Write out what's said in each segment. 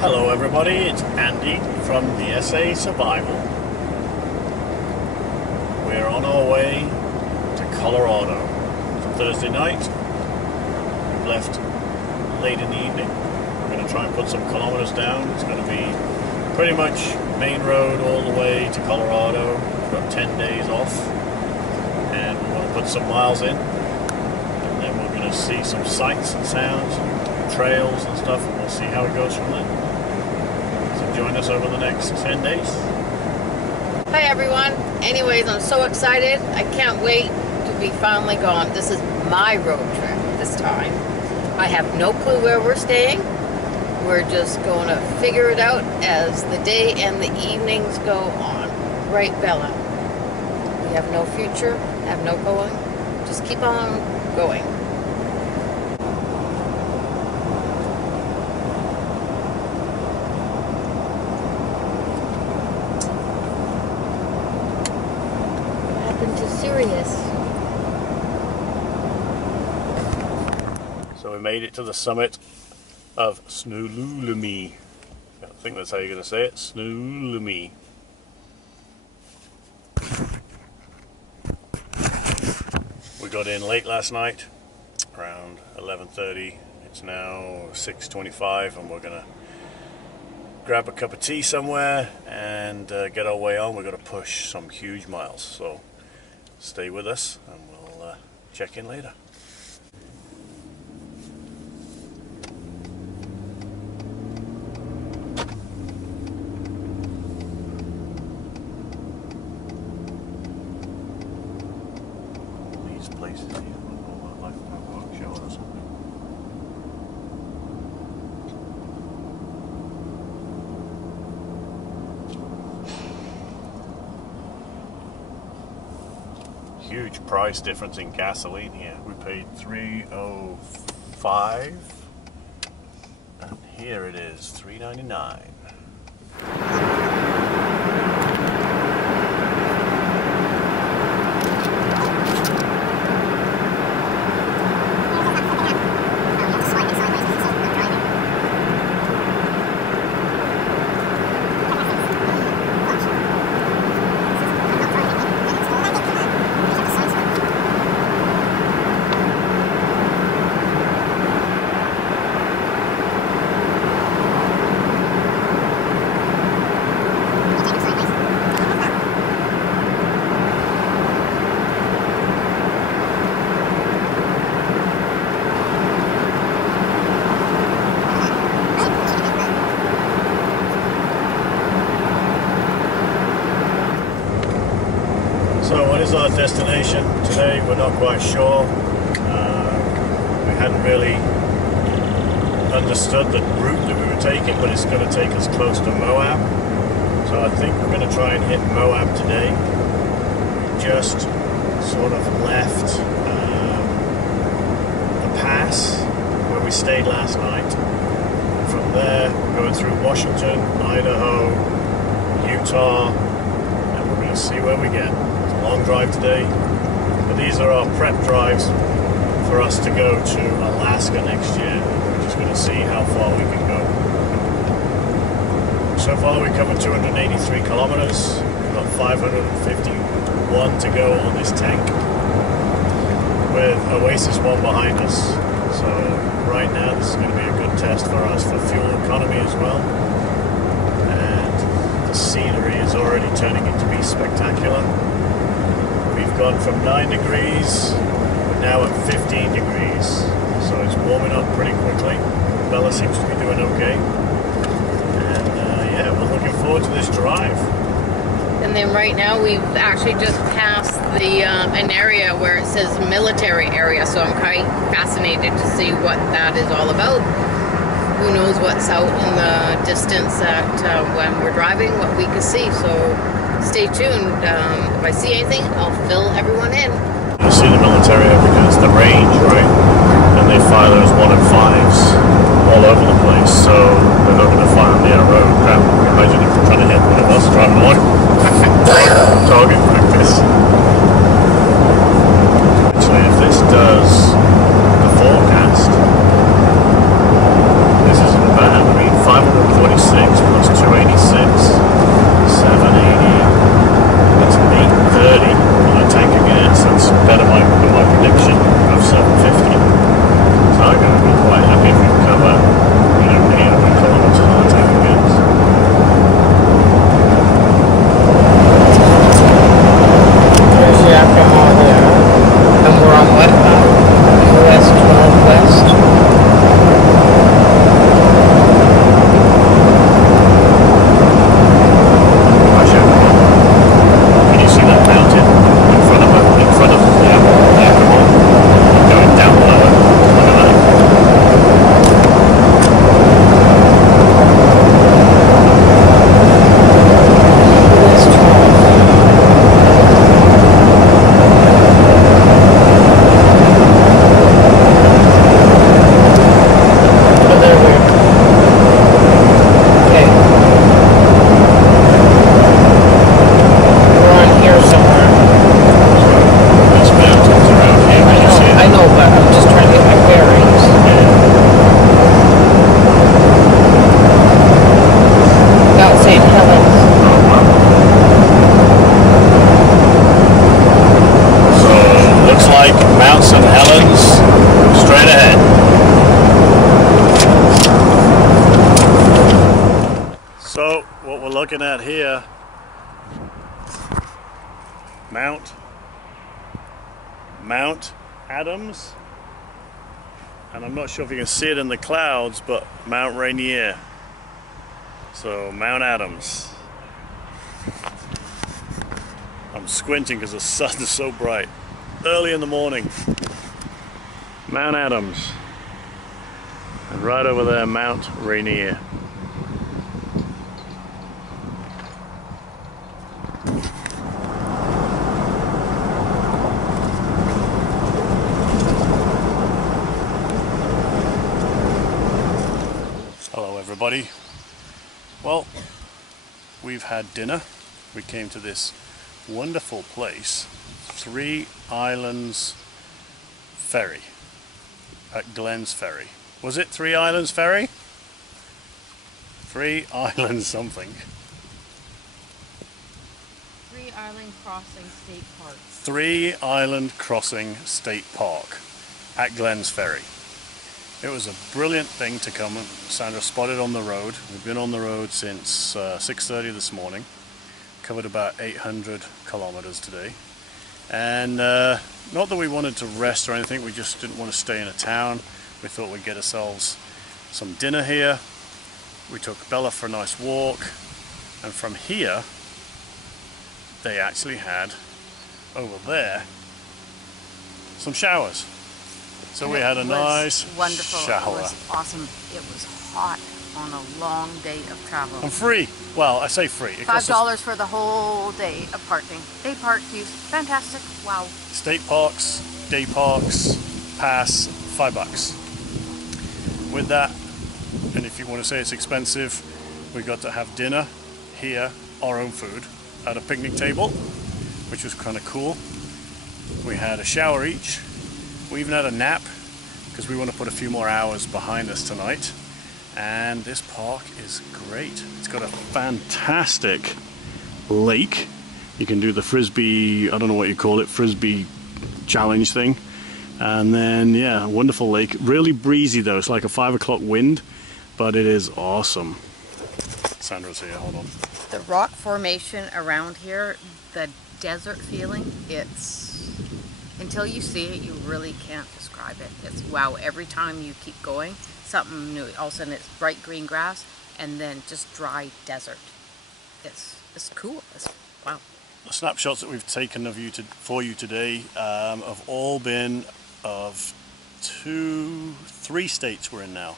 Hello everybody, it's Andy from the SA Survival. We're on our way to Colorado. It's a Thursday night. We've left late in the evening. We're going to try and put some kilometers down. It's going to be pretty much main road all the way to Colorado. We've got 10 days off and we want to put some miles in, and then we're going to see some sights and sounds and trails and stuff, and we'll see how it goes from there. Join us over the next 10 days. Hi everyone. Anyways, I'm so excited. I can't wait to be finally gone. This is my road trip this time. I have no clue where we're staying. We're just going to figure it out as the day and the evenings go on. Right, Bella? We have no future, have no going. Just keep on going. Serious. So we made it to the summit of Snoulumi. I think that's how you're going to say it, Snoulumi. We got in late last night, around 11:30. It's now 6:25, and we're going to grab a cup of tea somewhere and get our way on. We're going to push some huge miles. So stay with us and we'll check in later. These places here look like a workshop or something. Huge price difference in gasoline here. We paid $3.05 and here it is $3.99. So what is our destination today? We're not quite sure. We hadn't really understood the route that we were taking, but it's going to take us close to Moab. So I think we're going to try and hit Moab today. We just sort of left the pass where we stayed last night. From there, we're going through Washington, Idaho, Utah, and we're going to see where we get. Long drive today, but these are our prep drives for us to go to Alaska next year. We're just going to see how far we can go. So far we covered 283 kilometers. We've got 551 to go on this tank, with Oasis 1 behind us. So right now this is going to be a good test for us for fuel economy as well. And the scenery is already turning into be spectacular. We've gone from 9 degrees, we're now at 15 degrees, so it's warming up pretty quickly. Bella seems to be doing okay, and yeah, we're looking forward to this drive. And then right now we've actually just passed the an area where it says military area, so I'm quite fascinated to see what that is all about. Who knows what's out in the distance that when we're driving, what we can see, so stay tuned. If I see anything, I'll fill everyone in. You see the military because it's the range, right? And they fire those 1-in-5s all over the place, so they're not going to fire on the road. Imagine if they're trying to hit one of us driving along. Target practice. Actually, if this does the forecast, this isn't bad. I mean, 540 looking at here, Mount Adams, and I'm not sure if you can see it in the clouds, but Mount Rainier. So Mount Adams. I'm squinting because the sun is so bright. Early in the morning. Mount Adams. And right over there, Mount Rainier. Hello everybody. Well, we've had dinner. We came to this wonderful place, 3 Islands Ferry at Glenn's Ferry. Was it 3 Islands Ferry? 3 Islands something. 3 Island Crossing State Park. 3 Island Crossing State Park at Glenn's Ferry. It was a brilliant thing to come and Sandra spotted on the road. We've been on the road since 6:30 this morning. Covered about 800 kilometers today. And not that we wanted to rest or anything, we just didn't want to stay in a town. We thought we'd get ourselves some dinner here. We took Bella for a nice walk. And from here, they actually had, over there, some showers. So we had a nice wonderful shower. It was awesome. It was hot on a long day of travel. And free. Well, I say free. It cost $5 for the whole day of parking. Day park use. Fantastic. Wow. State parks, day parks, pass, $5. With that, and if you want to say it's expensive, we got to have dinner here, our own food, at a picnic table, which was kind of cool. We had a shower each. We even had a nap because we want to put a few more hours behind us tonight. And this park is great. It's got a fantastic lake. You can do the frisbee, I don't know what you call it, frisbee challenge thing. And then, yeah, wonderful lake. Really breezy though. It's like a 5 o'clock wind, but it is awesome. Sandra's here, hold on. The rock formation around here, the desert feeling, it's... Until you see it, you really can't describe it. It's wow, every time you keep going, something new. All of a sudden it's bright green grass and then just dry desert. It's cool. It's wow. The snapshots that we've taken of for you today have all been of 3 states we're in now.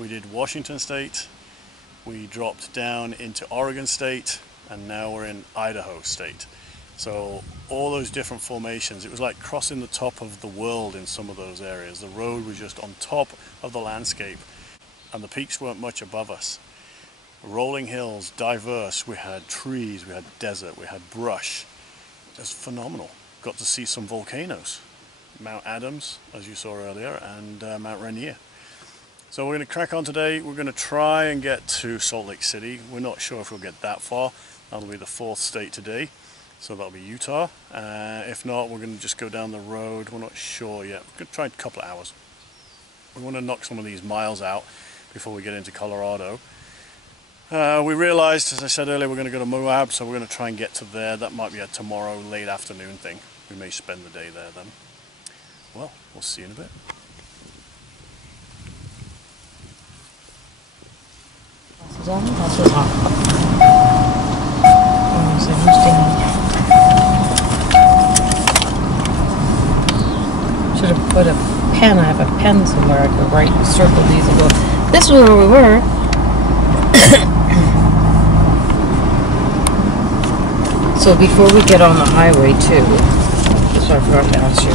We did Washington State, we dropped down into Oregon State, and now we're in Idaho State. So all those different formations, it was like crossing the top of the world in some of those areas. The road was just on top of the landscape and the peaks weren't much above us. Rolling hills, diverse, we had trees, we had desert, we had brush. It was phenomenal. Got to see some volcanoes. Mount Adams, as you saw earlier, and Mount Rainier. So we're going to crack on today. We're going to try and get to Salt Lake City. We're not sure if we'll get that far. That'll be the 4th state today. So that'll be Utah. If not, we're going to just go down the road. We're not sure yet. We're going to try a couple of hours. We want to knock some of these miles out before we get into Colorado. We realized, as I said earlier, we're going to go to Moab, so we're going to try and get to there. That might be a tomorrow late afternoon thing. We may spend the day there then. Well, we'll see you in a bit. Should have put a pen. I have a pen somewhere. I could write, circle these and go, this is where we were. So before we get on the highway too, that's what I forgot to ask you.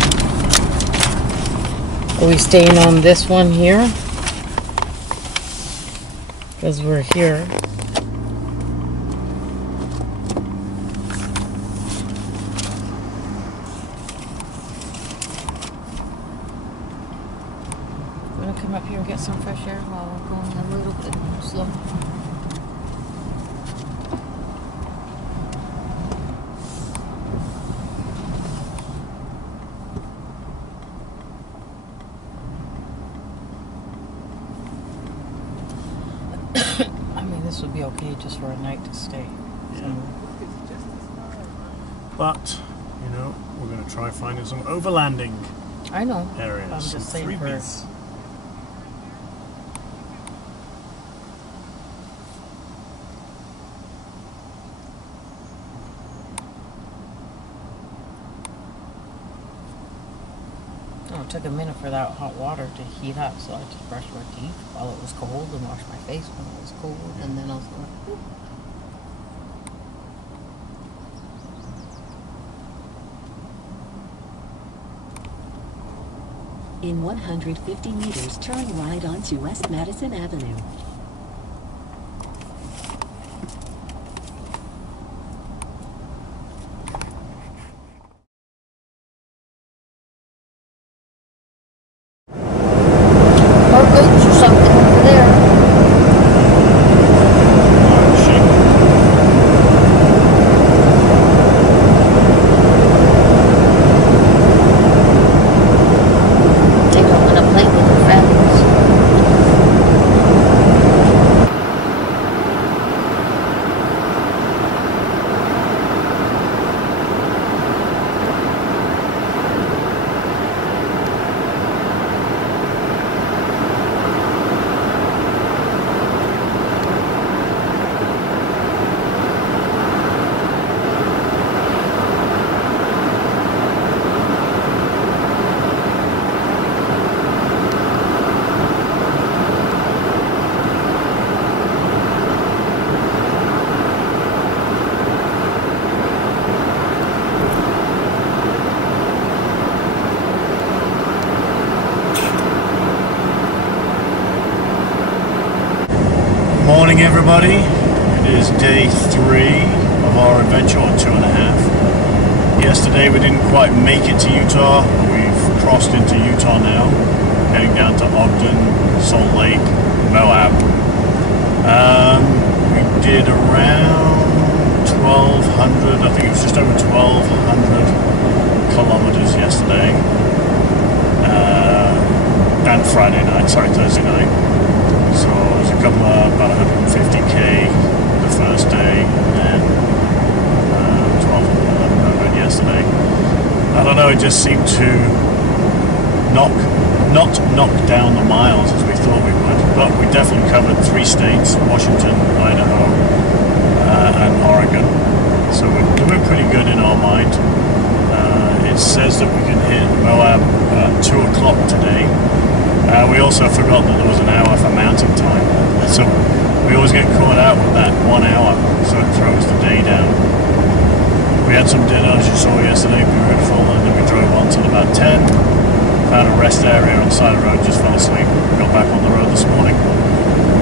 Are we staying on this one here? Because we're here. Want to come up here and get some fresh air while we're going a little bit slow? this would be okay just for a night to stay. Yeah. But, you know, we're going to try finding some overlanding I know. areas. I'm just saying for... Oh, it took a minute for that hot water to heat up, so I just brushed my teeth while it was cold and washed my face when it was cold, and then I was like, whoop. In 150 meters, turn right onto West Madison Avenue. Or goats or something over there. They don't want to play with their feathers. Morning, everybody. It is day 3 of our adventure, or 2.5. Yesterday we didn't quite make it to Utah. We've crossed into Utah now, heading down to Ogden, Salt Lake, Moab. We did around 1,200, I think it was just over 1,200 kilometers yesterday. And Thursday night. So it was about 150k the first day, and 1,200 yesterday. I don't know, it just seemed to not knock down the miles as we thought we would, but we definitely covered 3 states, Washington, Idaho, and Oregon. So we're doing pretty good in our mind. It says that we can hit Moab at 2 o'clock today. We also forgot that there was an hour for mountain time, so we always get caught out with that 1 hour, so it throws the day down. We had some dinner, as you saw yesterday, beautiful, and then we drove on till about 10, found a rest area on the side of the road, just fell asleep, got back on the road this morning.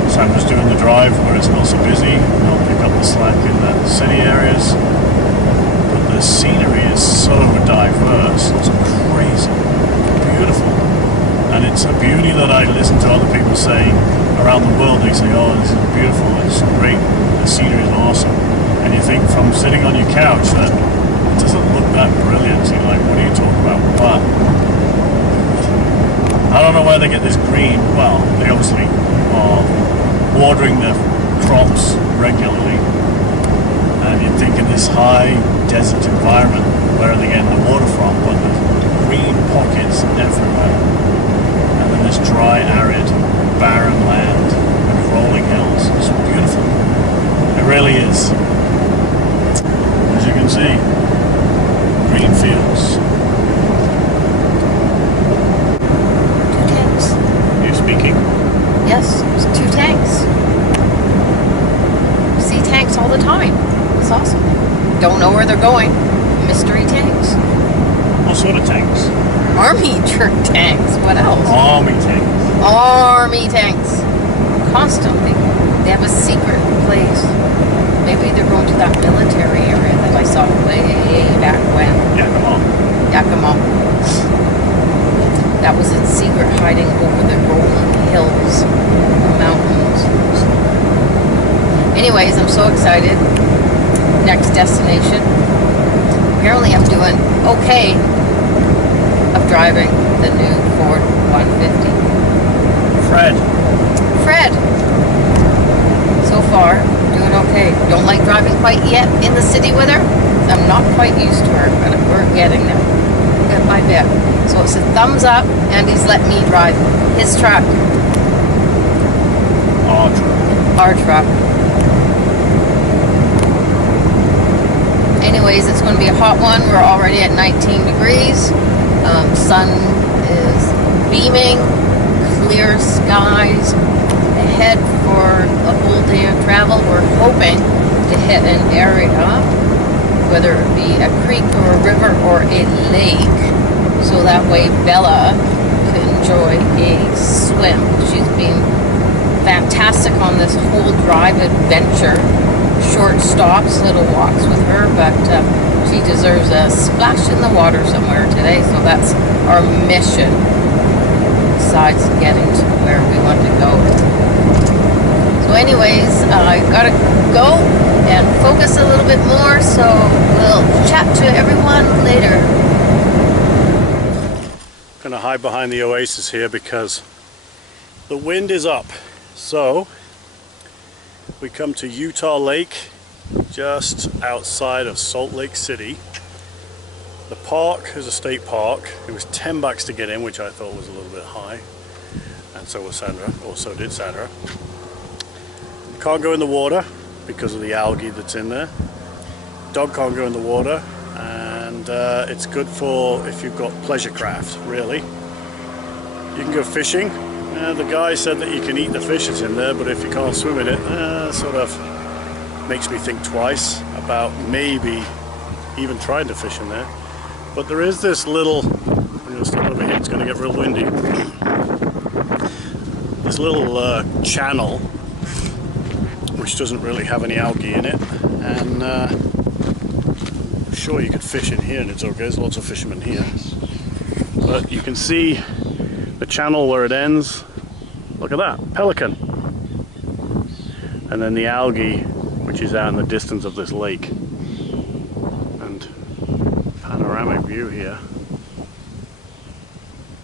Sam was doing the drive where it's not so busy, and I'll pick up the slack in the city areas. But the scenery is so diverse, it's crazy, beautiful. And it's a beauty that I listen to other people say around the world. They say, oh, this is beautiful, it's great, the scenery is awesome. And you think from sitting on your couch that it doesn't look that brilliant. You're like, what are you talking about? But I don't know where they get this green. Well, they obviously are watering their crops regularly. And you'd think in this high desert environment, where are they getting the water from? But there's green pockets everywhere. And then this dry, arid, barren land with rolling hills. It's beautiful. It really is. As you can see, green fields. 2 tanks. Are you speaking? Yes, it's 2 tanks. See tanks all the time. It's awesome. Don't know where they're going. Mystery tanks. What sort of tanks? Army tanks. What else? Army tanks. Army tanks. Constantly. They have a secret place. Maybe they're going to that military area that I saw way back when. Yakima. That was its secret, hiding over the rolling hills, the mountains. Anyways, I'm so excited. Next destination. Apparently I'm doing okay of driving the new Ford 150. Fred. So far, quite yet in the city with her. I'm not quite used to her, but we're getting there. Bit by bit. So it's a thumbs up, and he's let me drive his truck. Our truck. Our truck. Anyways, it's going to be a hot one. We're already at 19 degrees. Sun is beaming. Clear skies. Ahead for a whole day of travel. We're hoping to hit an area, whether it be a creek or a river or a lake, so that way Bella can enjoy a swim. She's been fantastic on this whole drive adventure. Short stops, little walks with her, but she deserves a splash in the water somewhere today, so that's our mission, besides getting to where we want to go. So anyways, I gotta go and focus a little bit more, so we'll chat to everyone later. I'm gonna hide behind the oasis here because the wind is up. So we come to Utah Lake, just outside of Salt Lake City. The park is a state park. It was $10 to get in, which I thought was a little bit high, and so was Sandra, or so did Sandra. Can't go in the water because of the algae that's in there. Dog can't go in the water, and it's good for if you've got pleasure craft, really. You can go fishing. The guy said that you can eat the fish that's in there, but if you can't swim in it, sort of makes me think twice about maybe even trying to fish in there. But there is this little, I'm going to step over here, it's going to get real windy. This little channel, which doesn't really have any algae in it, and I'm sure you could fish in here and it's okay, there's lots of fishermen here. But you can see the channel where it ends. Look at that, pelican. And then the algae, which is out in the distance of this lake. And panoramic view here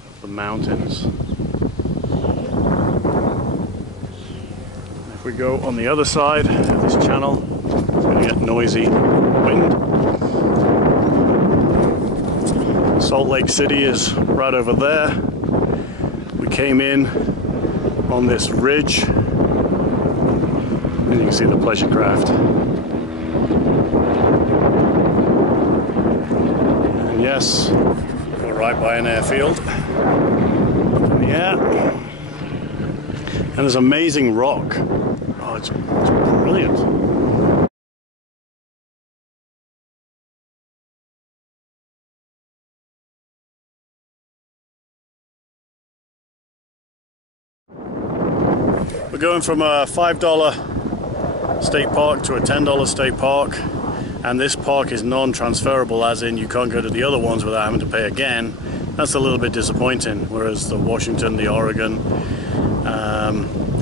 of the mountains. If we go on the other side of this channel, it's going to get noisy wind. Salt Lake City is right over there. We came in on this ridge, and you can see the pleasure craft. And yes, we're right by an airfield. Yeah. And there's amazing rock. Oh, it's brilliant. We're going from a $5 state park to a $10 state park, and this park is non-transferable, as in you can't go to the other ones without having to pay again. That's a little bit disappointing, whereas the Washington, the Oregon,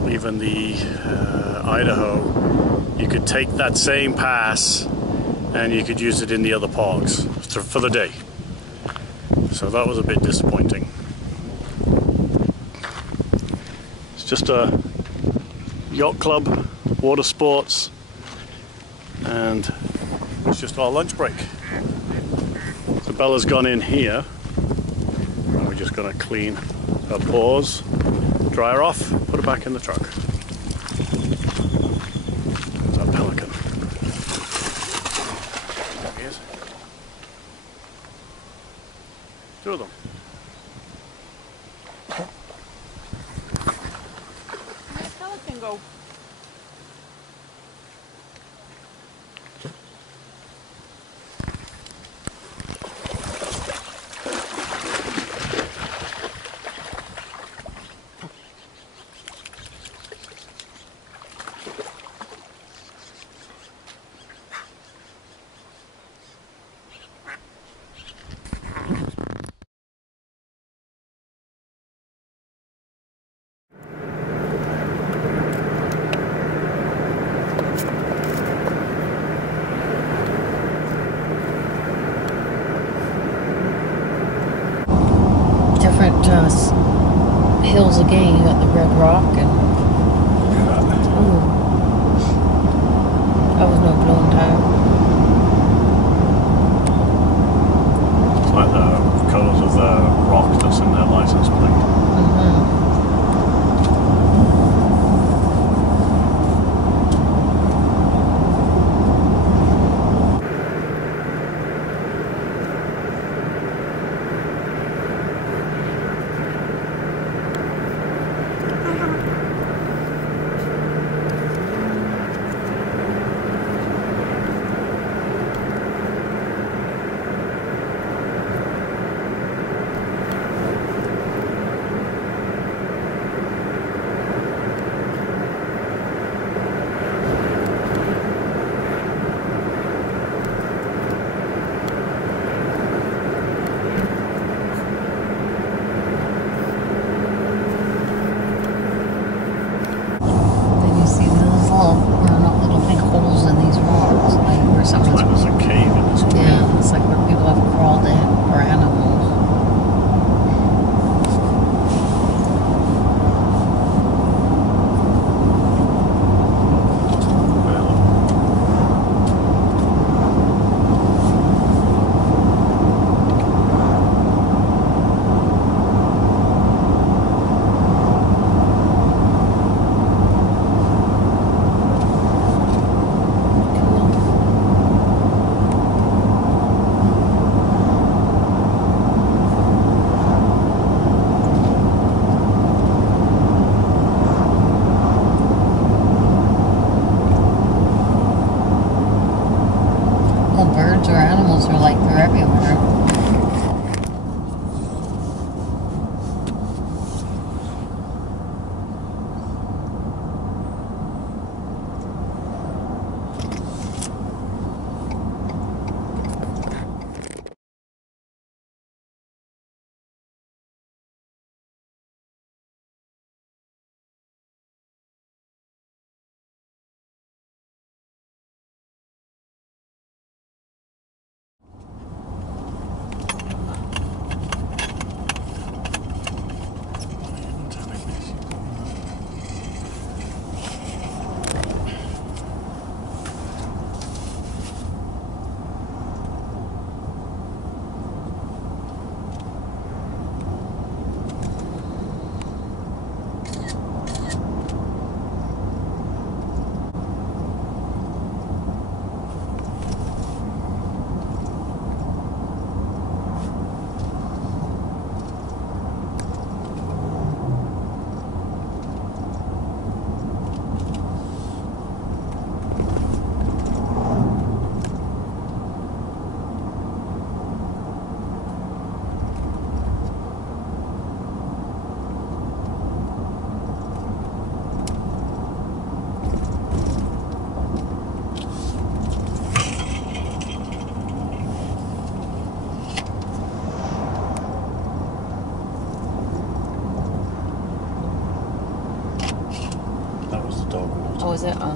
even the Idaho, you could take that same pass and you could use it in the other parks for the day. So that was a bit disappointing. It's just a yacht club, water sports, and it's just our lunch break. So Bella's gone in here, and we're just going to clean her paws, dry her off, put her back in the truck. There's our pelican. There he is. Two of them. Where's pelican go? Hills again. You got the red rock and ooh, that was no blown tire. animals are like they're everywhere. Oh, is it? Oh.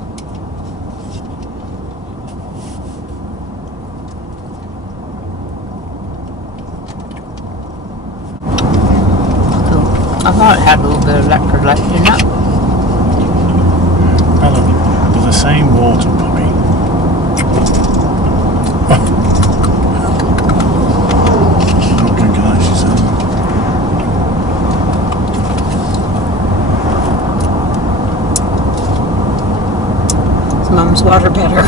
I thought it had a little bit of electrolyte in it. Oh, they're the same water, puppy. Not drinking that, she said. Mum's water better.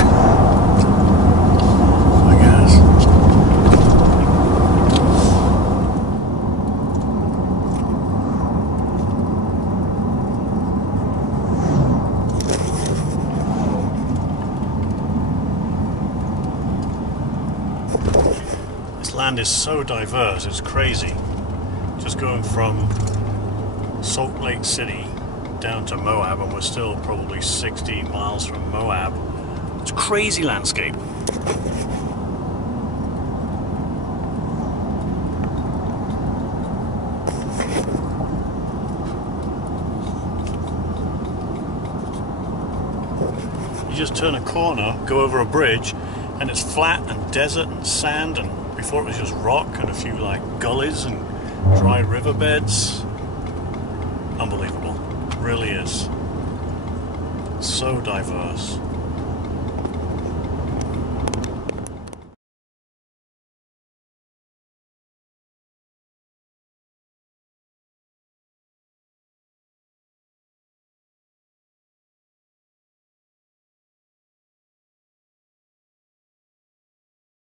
I guess. This land is so diverse, it's crazy. Just going from Salt Lake City down to Moab, and we're still probably 60 miles from Moab. It's a crazy landscape. You just turn a corner, go over a bridge, and it's flat and desert and sand, and before it was just rock and a few like gullies and dry riverbeds. Unbelievable. Really is. So diverse.